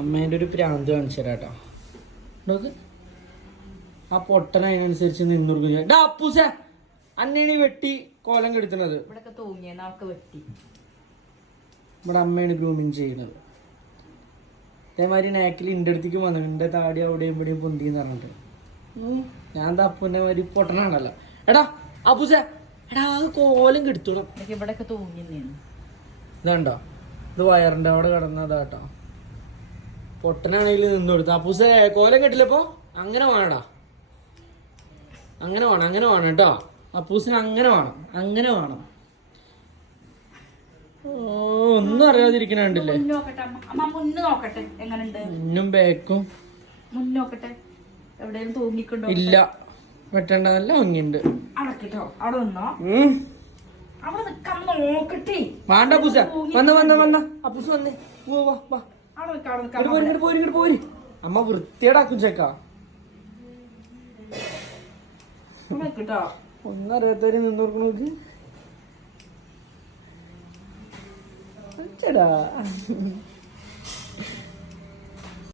അമ്മേൻ്റെ ഒരു പ്രാന്ത് കാണിച്ചു തരാം കേട്ടോ. നോക്ക് ആ പൊട്ടൻ അതിനനുസരിച്ച് നിന്നുകൊടുക്കുക. അപ്പൂസ അന്നേണി വെട്ടി കോലം കെടുത്തുന്നത്. ഇവിടെ അമ്മയാണ് ഗ്രൂമിങ് ചെയ്യുന്നത്. അതേമാതിരി നാക്കിൽ ഇൻ്റെ അടുത്തേക്ക് വന്നു. എൻ്റെ താടി അവിടെയും ഇവിടെയും പൊന്തിന്ന് പറഞ്ഞിട്ട് ഞാൻ എന്താ അപ്പൂൻ്റെ മാതിരി പൊട്ടനാണല്ലോ. എടാ അപ്പൂസ എടാ അത് കോലം കെടുത്തോളും. ഇവിടെയൊക്കെ തൂങ്ങിയാണ്. ഇതാണ്ടോ ഇത് വയറിൻ്റെ അവിടെ കിടന്നതാട്ടോ. പൊട്ടനാണെങ്കിൽ നിന്ന് കൊടുത്തു. അപ്പൂസ കോലം കെട്ടില്ലപ്പോ അങ്ങനെ വേണടാ. അങ്ങനെ വേണം കേട്ടോ. അപ്പൂസിന് അങ്ങനെ വേണം. ഒന്നും അറിയാതിരിക്കണുണ്ടല്ലേ. മുന്നും ബാക്കും ഇല്ല വെട്ടണ്ട. നല്ല ഭംഗിയുണ്ട്. വേണ്ട അപ്പൂസ വന്ന അപ്പൂസ് വന്നേ. പോര് അമ്മ വൃത്തിയേടാക്കും ചേക്കാ. ഒന്നും അറിയാത്തവര് നിന്നോർക്ക് നോക്ക്. ചേടാ